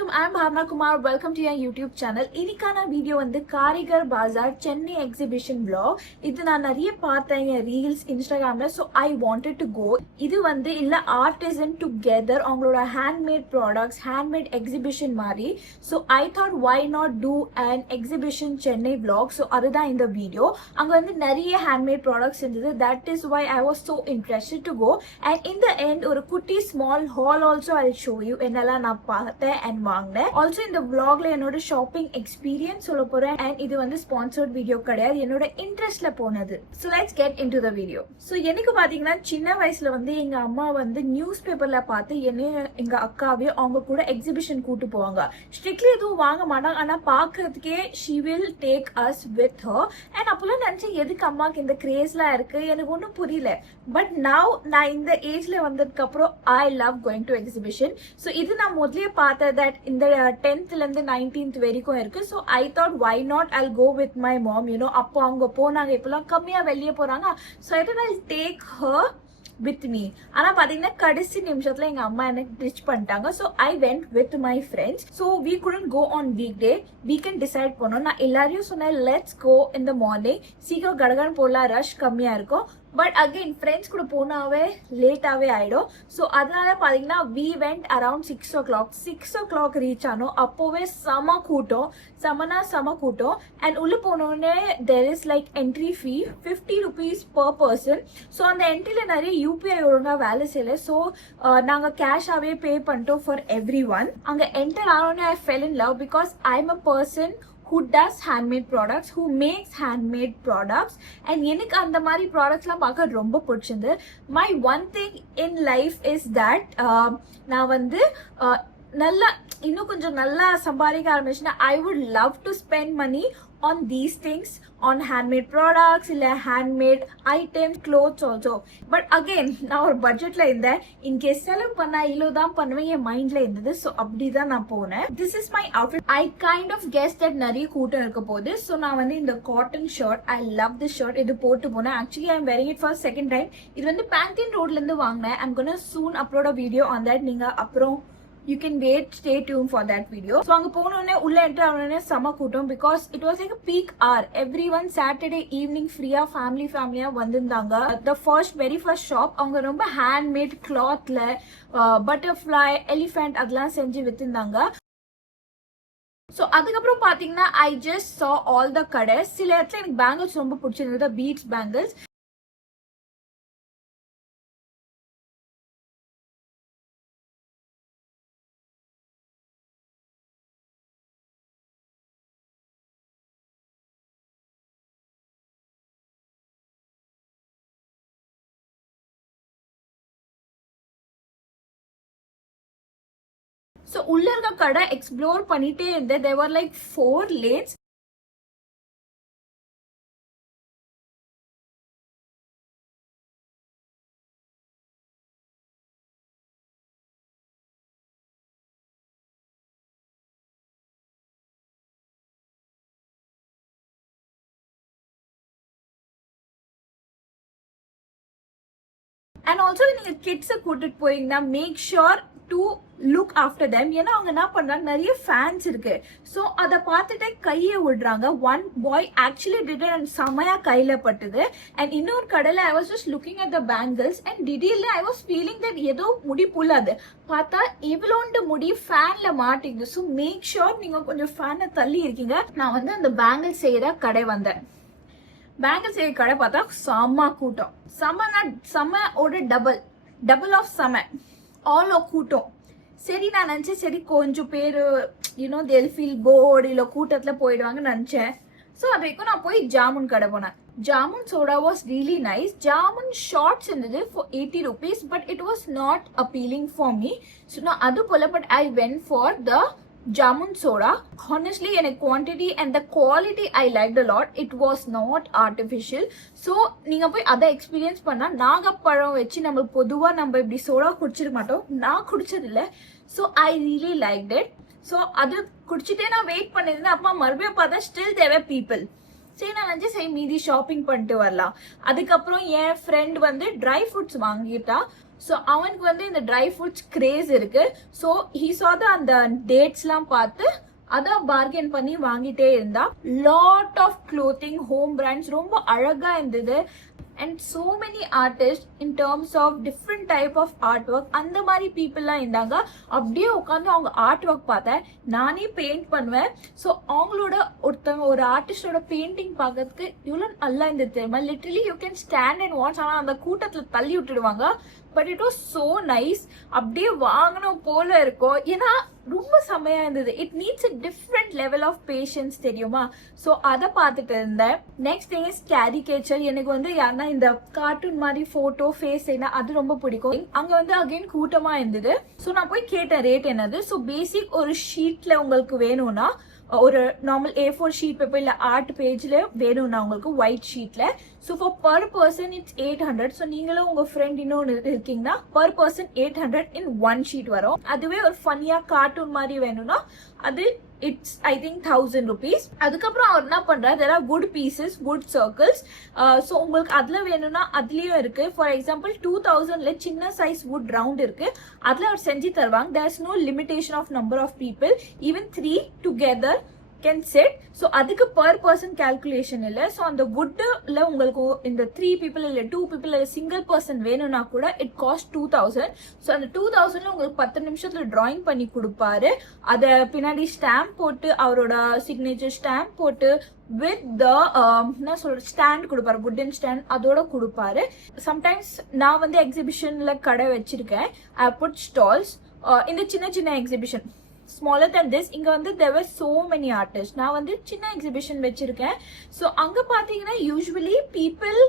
Vanakkam, I am Bhavna Kumar. Welcome to your YouTube channel. Inikana video வந்து காரிகர் Pasar Chennai exhibition vlog. இது நான் நிறைய பார்த்தேன் ரீல்ஸ் இன்ஸ்டாகிராம்ல. So I wanted to go. இது வந்து இல்ல artisan together அவங்களோட handmade products, handmade exhibition மாதிரி. So I thought why not do an exhibition Chennai vlog. So அதுதான் இந்த வீடியோ. அங்க வந்து நிறைய handmade products இருந்தது. That is why I was so interested to go. And in the end ஒரு குட்டி small haul also I'll show you. என்னெல்லாம் நான் பார்த்தேன் and வாங்கினேன். ஆல்சோ இந்த vlogல என்னோட ஷாப்பிங் எக்ஸ்பீரியன்ஸ் சொல்ல போறேன். அண்ட் இது வந்து ஸ்பான்சர்ட் வீடியோ கிடையாது, என்னோட இன்ட்ரெஸ்ட்ல போனது. So let's get in to the video. So எனக்கு பாத்தீங்கன்னா சின்ன வயசுல வந்து எங்க அம்மா வந்து நியூஸ் பேப்பர்ல பார்த்து என்னையும் எங்க அக்காவையும் அவங்க கூட எக்ஸிபிஷன் கூட்டு போவாங்க. ஸ்ட்ரிக்ட்லி எதுவும் வாங்க மாட்டாங்க, ஆனா பாக்குறதுக்கே she will take us with her. And அப்பெல்லாம் நினைச்சேன் எதுக்கு அம்மாக்கு இந்த கிரேஸ்லாம் இருக்கு, எனக்கு ஒன்றும் புரியல. பட் நவ் நான் இந்த ஏஜ்ல வந்ததுக்கு அப்புறம் I love going to exhibition. So இது நான் முதலே பார்த்தேன் தட் இந்த 10th ல இருந்து 19th வரைக்கும் இருக்கு. So I thought why not I'll go with my mom. You know அப்போ அவங்க போனாங்க, இப்பெல்லாம் கம்மியா வெளியே போறாங்க. So I thought I'll take her with me. ஆனா பாத்தீங்கன்னா கடைசி நிமிஷத்துல எங்க அம்மா எனக்கு டிச் பண்ணிட்டாங்க. So I went with my friends. So we couldn't go on weekday, weekend decide பண்ணோம். நான் எல்லாரையும் சொன்னேன் let's go in the morning, சீக்கிரம் கடகடன் போடலாம், ரஷ் கம்மியா இருக்கும். பட் அகெயின் ஃப்ரெண்ட்ஸ் கூட போனாவே லேட்டாவே ஆயிடும். ஸோ அதனால பாத்தீங்கன்னா we went around 6 o'clock. 6 o'clock reach ஆனோம். அப்போவே செம கூட்டம், செம கூட்டம். அண்ட் உள்ள போனோடனே there is like entry fee 50 rupees per person. So அந்த என்ட்ரில நிறைய யூபிஐ ஒழுங்கா வேலை செய்யல. ஸோ நாங்க கேஷாவே பே பண்ணிட்டோம் ஃபார் எவ்ரி ஒன். அங்க என்டர் ஆனோடனே I fell in love because I am a person who does handmade products, who makes handmade products. And எனக்கு அந்த மாதிரி ப்ராடக்ட்ஸ்லாம் பார்க்க ரொம்ப பிடிச்சிருந்து. My one thing in life is that நான் வந்து நல்லா இன்னும் கொஞ்சம் நல்லா சம்பாதிக்க ஆரம்பிச்சுன்னா I would love to spend money on these things, on handmade products இல்ல handmade items, clothes also. But again நான் ஒரு பட்ஜெட்ல இருந்தேன். இன்கேஸ் செலவு பண்ணா இவ்வளவுதான் பண்ணுவேன் என் மைண்ட்ல இருந்தது. ஸோ அப்படிதான் நான் போனேன். This is my outfit. I kind of guess that நிறைய கூட்டம் இருக்க போகுது. ஸோ நான் வந்து இந்த cotton shirt, I love the shirt, இது போட்டு போனேன். Actually I am wearing it for second time. இது வந்து பேண்டின் ரோட்ல இருந்து வாங்கினேன். I'm gonna soon upload a video on that. நீங்க அப்புறம் you can wait, stay tuned for that video. So அங்க போனோனே உள்ள என்டர் ஆனோனே செம கூட்டம். because it was like a peak hour. everyone Saturday evening ஃப்ரீயா ஃபேமிலியா வந்திருந்தாங்க. the very first shop அவங்க ரொம்ப handmade clothல butterfly, elephant அதெல்லாம் செஞ்சு வித்திருந்தாங்க. ஸோ அதுக்கப்புறம் பாத்தீங்கன்னா I just saw all the கடை. சில இடத்துல எனக்கு பேங்கிள்ஸ் ரொம்ப பிடிச்சிருந்தது, பீட்ஸ் பேங்கிள்ஸ். ஸோ உள்ள இருக்க கடை எக்ஸ்ப்ளோர் பண்ணிட்டே இருந்தேன். there were like 4 lanes. And also நீங்க கிட்ஸை கூட்டிட்டு போறீங்கன்னா make sure to look after them. ஏன்னா அவங்க என்ன பண்றாங்க, நிறைய ஃபேன்ஸ் இருக்கு. ஸோ அதை பார்த்துட்டு கையை விடுறாங்க. One boy actually did and செமையா கையில பட்டுது. அண்ட் இன்னொரு கடையில I was just looking at the bangles and டிடீல்ல ஐ வாஸ் ஃபீலிங் தட் ஏதோ முடி புல்லாது. பார்த்தா இவ்வளோண்டு முடி ஃபேன்ல மாட்டிக்குது. ஸோ மேக் ஷுர் நீங்க கொஞ்சம் ஃபேனை தள்ளி இருக்கீங்க. நான் வந்து அந்த பேங்கிள் செய்யற கடை வந்தேன். பேங்கிள் செய்யற கடை பார்த்தா செம்ம கூட்டம். செம்மோட டபுள் ஆஃப் செம ஆல் கூட்டம். சரி நான் நினைச்சேன் சரி கொஞ்சம் பேரு யூனோ they'll feel bored இல்ல கூட்டத்துல போயிடுவாங்கன்னு நினைச்சேன். ஸோ அது வரைக்கும் நான் போய் ஜாமுன் கடை போனேன். Jamun soda was really nice. Jamun shots இருந்தது for 80 rupees, but it was not appealing for me. So நான் அது போல but I went for the jamun soda. Honestly எனக்கு quantity and the quality I liked a lot. It was not artificial. So நீங்க போய் அதை experience பண்ணா நாகப்பழம் வச்சு நம்ம பொதுவா நம்ம இப்படி சோடா குடிச்சிட மாட்டோம். நான் குடிச்சதில்ல. So I really liked it. So அது குடிச்சிட்டே நான் வெயிட் பண்ணிருந்தேன். அப்பா மறுபடியும் பார்த்தா ஸ்டில் தேர் வர் பீப்புள். சரி நான் நினைச்சு சரி மீதி ஷாப்பிங் பண்ணிட்டு வரலாம். அதுக்கப்புறம் என் ஃப்ரெண்ட் வந்து ட்ரை ஃப்ரூட்ஸ் வாங்கிட்டா. ஸோ அவனுக்கு வந்து இந்த ட்ரை ஃப்ரூட்ஸ் கிரேஸ் இருக்கு. ஸோ ஹீ saw அந்த டேட்ஸ்லாம் பார்த்து அதான் பார்கெயின் பண்ணி வாங்கிட்டே இருந்தா. Lot of clothing, home brands ரொம்ப அழகா இருந்தது. And so many artists in terms of different type of artwork அந்த மாதிரி பீப்புளெலாம் இருந்தாங்க. அப்படியே உட்காந்து அவங்க ஆர்ட் ஒர்க் பார்த்தேன். நானே பெயிண்ட் பண்ணுவேன். ஸோ அவங்களோட ஒரு ஆர்டிஸ்டோட பெயிண்டிங் பார்க்கறதுக்கு இவ்வளோ நல்லா இருந்தது தெரியுமா. Literally you can stand and watch. ஆனால் அந்த கூட்டத்தில் தள்ளி விட்டுடுவாங்க. But it was so nice. அப்படியே வாங்கணும் போல இருக்கும். ஏன்னா ரொம்ப செம்மையா இருந்தது. It needs a different level of patience தெரியுமா. ஸோ அதை பார்த்துட்டு இருந்தேன். Next thing is caricature. எனக்கு வந்து யாருன்னா இந்த கார்ட்டூன் மாதிரி போட்டோ ஃபேஸ் அது ரொம்ப பிடிக்கும். அங்க வந்து அகைன் கூட்டமா இருந்தது. ஸோ நான் போய் கேட்டேன் ரேட் என்னது. ஸோ பேசிக் ஒரு ஷீட்ல உங்களுக்கு வேணும்னா ஒரு நார்மல் A4 ஷீட் பேப்பர் இல்ல ஆர்ட் பேஜ்ல வேணும்னா உங்களுக்கு ஒயிட் ஷீட்ல. So for per person it's 800. So நீங்களும் உங்க ஃப்ரெண்ட் இன்னொன்று இருக்கீங்கன்னா per person 800 in one sheet வரும். அதுவே ஒரு ஃபன்னியா கார்ட்டூன் மாதிரி வேணும்னா அது இட்ஸ் ஐ திங்க் 1000 rupees. அதுக்கப்புறம் அவர் என்ன பண்றாரு, there are wood pieces, wood circles. So உங்களுக்கு அதுல வேணும்னா அதுலயும் இருக்கு. ஃபார் எக்ஸாம்பிள் 2000ல சின்ன சைஸ் wood ரவுண்ட் இருக்கு. அதுல அவர் செஞ்சு தருவாங்க. there is no limitation of number of people, even 3 together can sit. So அதுக்கு பர் பர்சன் கேல்குலேஷன் இல்லை. ஸோ அந்த வுட்ல உங்களுக்கு இந்த 3 people இல்லை 2 people இல்லை சிங்கிள் பர்சன் வேணும்னா கூட இட் காஸ்ட் 2000. ஸோ அந்த 2000ல உங்களுக்கு 10 நிமிஷத்துல டிராயிங் பண்ணி கொடுப்பாரு. அதை பின்னாடி ஸ்டாம்ப் போட்டு அவரோட சிக்னேச்சர் ஸ்டாம்ப் போட்டு வித் த என்ன சொல்ற ஸ்டாண்ட் கொடுப்பாரு, வுட்டன் ஸ்டாண்ட் அதோட கொடுப்பாரு. சம்டைம்ஸ் நான் வந்து எக்ஸிபிஷன்ல கடை வச்சிருக்கேன். ஐ புட் ஸ்டால்ஸ் இந்த சின்ன சின்ன எக்ஸிபிஷன் smaller than this. இங்க வந்து there were so many artists. நான் வந்து சின்ன எக்ஸிபிஷன் வச்சிருக்கேன். ஸோ அங்க பாத்தீங்கன்னா usually people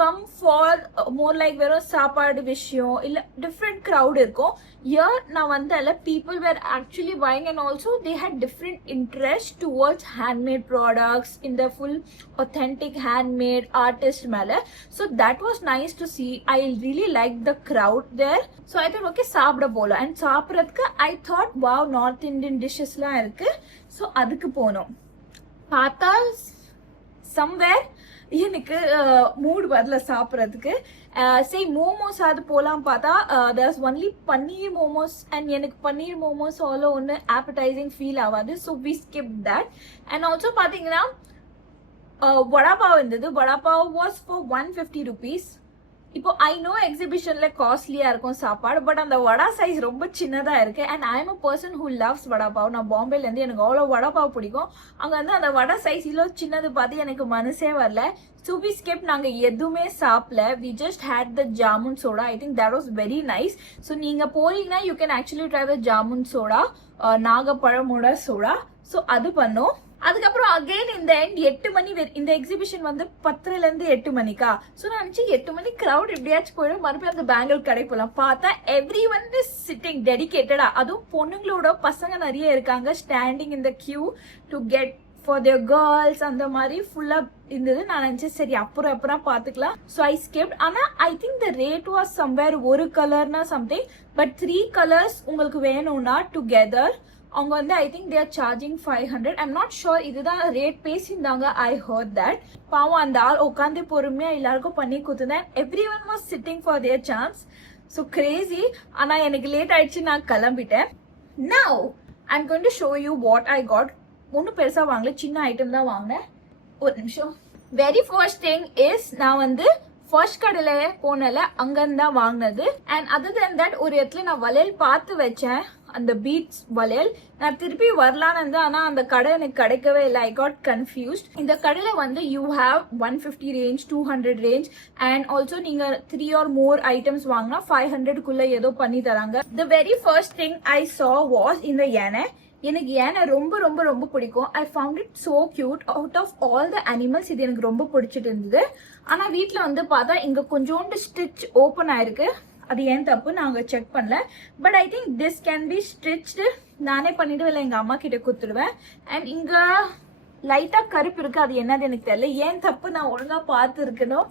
come for more like வெறும் சாப்பாடு விஷயம் இல்ல டிஃப்ரெண்ட் க்ரௌட் இருக்கும். இயர் நான் வந்து all people were actually buying and also they had different interest towards handmade products இந்த ஃபுல் ஒத்தென்டிக் ஹேண்ட்மேட் ஆர்டிஸ்ட் மேல. So that was nice to see. I really like the crowd there. So I thought okay சாப்பிட போகலாம். And சாப்பிட்றதுக்கு I thought wow north Indian டிஷ்ஷஸ்லாம் இருக்கு. ஸோ அதுக்கு போனோம். பார்த்தா சம்வேர் எனக்கு மூடு வரல சாப்பிட்றதுக்கு. சரி மோமோஸ் அது போலாம் பார்த்தா there's only paneer momos. And எனக்கு பன்னீர் மோமோஸ் அவ்வளோ ஒன்று ஆப்படைசிங் ஃபீல் ஆகாது. So we skip that. And also பார்த்தீங்கன்னா வடாபாவ் இருந்தது. Vada pav was for 150 rupees. இப்போ ஐ நோ எக்ஸிபிஷன்ல காஸ்ட்லியா இருக்கும் சாப்பாடு. பட் அந்த வடா சைஸ் ரொம்ப சின்னதா இருக்கு. And I am a person who loves vada pav. நான் பாம்பேல இருந்து எனக்கு அவ்வளோ வடாபாவ் பிடிக்கும். அங்க வந்து அந்த வடா சைஸ் இவ்வளோ சின்னது பார்த்து எனக்கு மனசே வரல. So we skip. நாங்க எதுவுமே சாப்பிடல. We just had the jamun soda. I think that was very nice. So நீங்க போறீங்கன்னா you can actually try the jamun soda, நாகப்பழமோட சோடா. ஸோ அது பண்ணோம். அதுக்கப்புறம் அகைன் இந்த எண்ட் 8 மணி இந்த எக்ஸிபிஷன் வந்து 10ல இருந்து 8 மணிக்கா. ஸோ நான் நினைச்சு 8 மணி கிரௌட் எப்படியாச்சும் போயிடும், மறுபடியும் அந்த பேங்கிள் கடை போகலாம். பார்த்தா எவ்ரி ஒன் இஸ் சிட்டிங் டெடிகேட்டடா. அதுவும் பொண்ணுங்களோட பசங்க நிறைய இருக்காங்க standing in the queue to get for their girls. அந்த மாதிரி ஃபுல்லா இருந்தது. நான் நினைச்சேன் சரி அப்புறம் பார்த்துக்கலாம். So I skipped. ஆனா I think the rate was somewhere ஒரு கலர்னா சம்திங். பட் 3 colors உங்களுக்கு வேணும்னா டுகெதர் அவங்க வந்து I think they're charging 500. I'm not sure இதுதான் ரேட் பேசியிருந்தாங்க. I heard that. பாவம் அந்த ஆள் உட்காந்து பொறுமையா எல்லாருக்கும் பண்ணி கொடுத்துருந்தேன். Everyone was sitting for their chance. So crazy. ஆனா எனக்கு லேட் ஆயிடுச்சு, நான் கிளம்பிட்டேன். Now I am going to show you what I got. ஒன்றும் பெருசா வாங்கல, சின்ன ஐட்டம் தான் வாங்கினேன். ஒரு நிமிஷம். வெரி ஃபர்ஸ்ட் திங் இஸ் நான் வந்து ஃபர்ஸ்ட் கடையில போனல அங்கிருந்து தான் வாங்கினது. அண்ட் அதர் தென் தட் ஒரு இடத்துல நான் வளையல் பார்த்து வச்சேன், அந்த பீட்ஸ் வளையல். நான் திருப்பி வரலான்னு இருந்தேன். ஆனா அந்த கடை எனக்கு கிடைக்கவே இல்லை. I got confused. இந்த கடையில வந்து you have 150 range, 200 range. And also நீங்க 3 or more ஐட்டம்ஸ் வாங்கினா 500க்குள்ள ஏதோ பண்ணி தராங்க. The very first thing I saw was இந்த யானை. எனக்கு யானை ரொம்ப ரொம்ப ரொம்ப பிடிக்கும். I found it so cute. Out of all the animals இது எனக்கு ரொம்ப பிடிச்சிட்டு இருந்தது. ஆனா வீட்டுல வந்து பார்த்தா இங்க கொஞ்சோண்டு ஸ்டிச் ஓப்பன் ஆயிருக்கு. அது ஏன் தப்பு நாங்க செக் பண்ணல. But I think this can be stitched. நானே பண்ணிட்டு இல்லை எங்க அம்மா கிட்ட கொடுத்துடுவேன். அண்ட் இங்க லைட்டா கருப்பு இருக்கு, அது என்னது எனக்கு தெரியல. ஏன் தப்பு, நான் ஒழுங்கா பார்த்து இருக்கணும்,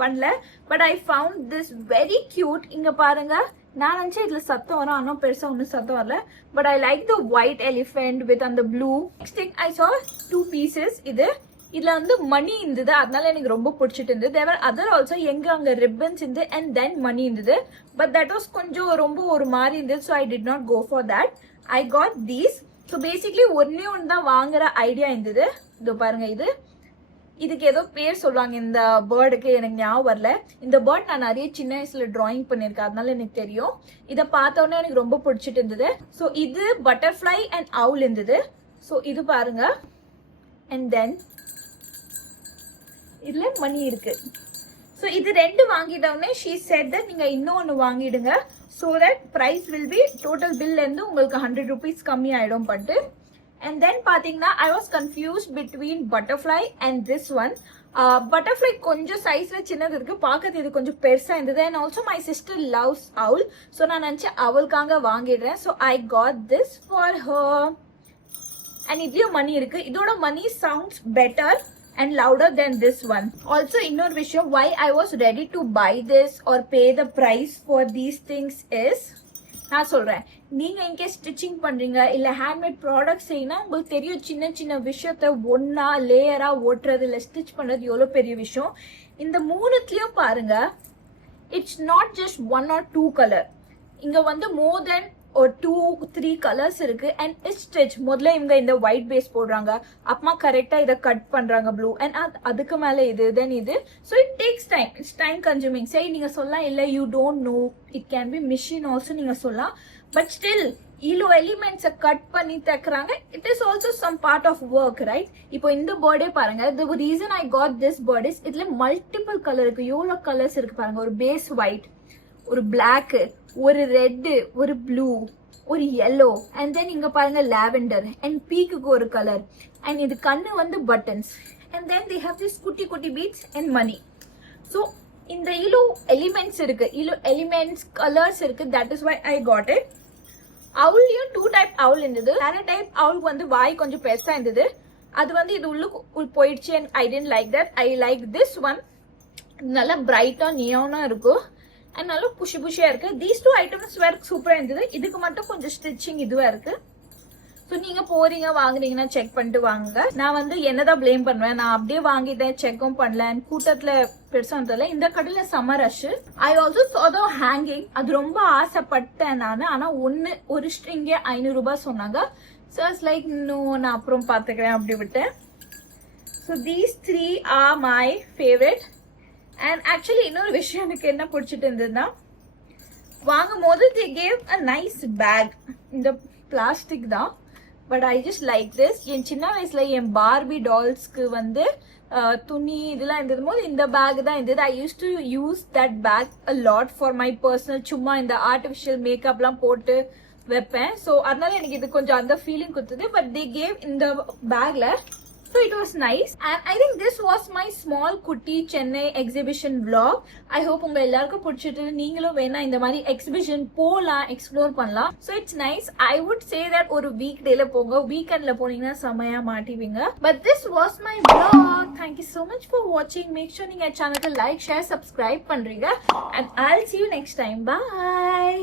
பண்ணல. But I found this very cute. இங்க பாருங்க, நான் நினைச்சேன் இதுல சத்தம் வரும், ஆனா பெருசா ஒன்னும் சத்தம் வரல. But I like the white elephant with அந்த blue. Next thing I saw 2 pieces. இது இதுல வந்து மணி இருந்தது, அதனால எனக்கு ரொம்ப பிடிச்சிட்டு இருந்தது. தேவர் அதர் ஆல்சோ எங்க அங்க ரிப்பன்ஸ் இருந்து அண்ட் தென் மணி இருந்தது. பட் தட் வாஸ் கொஞ்சம் ரொம்ப ஒரு மாதிரி இருந்தது. So I did not go for that. I got these. So basically ஒன்னே ஒன்று தான் வாங்குற ஐடியா இருந்தது. இதோ பாருங்க, இதுக்கு ஏதோ பேர் சொல்லுவாங்க இந்த பேர்டுக்கு, எனக்கு ஞாபகம் வரல. இந்த பேர்ட் நான் நிறைய சின்ன வயசுல டிராயிங் பண்ணியிருக்கேன், அதனால எனக்கு தெரியும். இதை பார்த்த உடனே எனக்கு ரொம்ப பிடிச்சிட்டு இருந்தது. ஸோ இது பட்டர்ஃப்ளை அண்ட் அவுல் இருந்தது. ஸோ இது பாருங்க, அண்ட் தென் இதுல மணி இருக்கு. ஸோ இது ரெண்டு வாங்கிட்டோடனே ஷீ செட் தட் நீங்க இன்னொன்று வாங்கிடுங்க. So that price will be total bill இருந்து உங்களுக்கு 100 rupees கம்மி ஆயிடும் பட்டு. அண்ட் தென் பாத்தீங்கன்னா I was confused between butterfly and this one. Butterfly கொஞ்சம் சைஸ்ல சின்னது இருக்கு, பார்க்கறது இது கொஞ்சம் பெருசா இருந்தது. And also my sister loves owl. So நான் நினைச்சேன் அவளுக்காக வாங்கிடுறேன். So I got this for her. And இதுலயும் மணி இருக்கு. இதோட மணி sounds better and louder than this one. Also இன்னொரு விஷயம், why I was ready to buy this or pay the price for these things is, நான் சொல்றேன், நீங்க இங்கே ஸ்டிச்சிங் பண்றீங்க இல்ல ஹேண்ட்மேட் ப்ராடக்ட்ஸ் செய்யணும், உங்களுக்கு தெரியும் சின்ன சின்ன விஷயத்த ஒன்னா லேயரா ஓட்டுறது இல்ல ஸ்டிச் பண்றது எவ்வளவு பெரிய விஷயம். இந்த மூணுத்துலயும் பாருங்க, it's not just 1 or 2 colour. இங்க வந்து மோர் தென் ஒரு 2-3 கலர்ஸ் இருக்கு. And it's stitch. முதல்ல இவங்க இந்த ஒயிட் பேஸ் போடுறாங்க, அப்புறமா கரெக்டா இதை கட் பண்றாங்க ப்ளூ, அண்ட் அதுக்கு மேல இது தென் இது. So it takes time, it's time consuming. சரி நீங்க சொல்லலாம் இல்ல you don't know, it can be machine also நீங்க சொல்லலாம். பட் ஸ்டில் இவ்வளோ எலிமெண்ட்ஸை கட் பண்ணி தைக்கிறாங்க. It is also some part of work, right? இப்போ இந்த பேர்டே பாருங்க, the reason I got this bird is இதுல மல்டிபிள் கலர் இருக்கு. எவ்வளோ கலர்ஸ் இருக்கு பாருங்க. ஒரு பேஸ் ஒயிட், ஒரு பிளாக், ஒரு ரெட், ஒரு ப்ளூ, ஒரு yellow, அண்ட் தென் இங்க பாருங்க லாவெண்டர் அண்ட் பீக்குக்கு ஒரு கலர், அண்ட் இது கண்ணு வந்து buttons, and then they have this குட்டி குட்டி பீட்ஸ் அண்ட் மணி. ஸோ இந்த இலு எலிமெண்ட்ஸ் இருக்கு, இலு எலிமெண்ட்ஸ் கலர்ஸ் இருக்கு. That is why I got it. அவுல்லையும் 2 டைப் அவுல் இருந்தது. வேற டைப் அவுல் வந்து வாய் கொஞ்சம் பெருசா இருந்தது, அது வந்து இது உள்ளுக்கு போயிடுச்சு. And I tend like that. I like this one. நல்லா பிரைட்டா நியானா இருக்கும் அண்ட் நல்லா புஷி புஷியா இருக்கு. தீஸ் 2 ஐட்டம்ஸ் வேற சூப்பரா இருந்தது. இதுக்கு மட்டும் கொஞ்சம் ஸ்டிச்சிங் இதுவா இருக்கு. ஸோ நீங்க போறீங்க வாங்குறீங்கன்னா செக் பண்ணிட்டு வாங்குங்க. நான் வந்து என்னதான் பிளேம் பண்ணுவேன், நான் அப்படியே வாங்கிட்டேன், செக்கும் பண்ணல. கூட்டத்துல பெருசா இருந்ததுல இந்த கடையில சம்மர் ரஷ். ஐ ஆல்சோ சாதோ ஹேங்கிங், அது ரொம்ப ஆசைப்பட்டேன் நான். ஆனா ஒரு ஸ்ட்ரிங்கே 500 ரூபாய் சொன்னாங்க. ஸோ இட்ஸ் லைக் நோ, நான் அப்புறம் பாத்துக்கிறேன் அப்படி விட்டேன். So these 3 R my favourite. And actually இன்னொரு விஷயம் எனக்கு என்ன பிடிச்சிட்டு இருந்ததுன்னா, வாங்கும் போது they gave a nice bag. இந்த பிளாஸ்டிக் தான், but I just like this. என் சின்ன வயசுல என் பார்பி டால்ஸ்க்கு வந்து துணி இதெல்லாம் இருந்தது போது இந்த பேக் தான் இருந்தது. I use to use that bag a lot for my personal. சும்மா இந்த ஆர்டிஃபிஷியல் மேக்கப்லாம் போட்டு வைப்பேன். ஸோ அதனால எனக்கு இது கொஞ்சம் அந்த ஃபீலிங் கொடுத்தது. பட் they gave இந்த பேக்ல. So it was nice, and I think this was my small kutti Chennai exhibition vlog. I hope unga ellarkum pidichittu neengalum vena indha mari exhibition pola explore pannalam. So it's nice. I would say that oru weekday la ponga, weekend la poningna samaya maativinga. But this was my vlog. Thank you so much for watching. Make sure neenga channel ku like, share, subscribe pandringa, and I'll see you next time. Bye.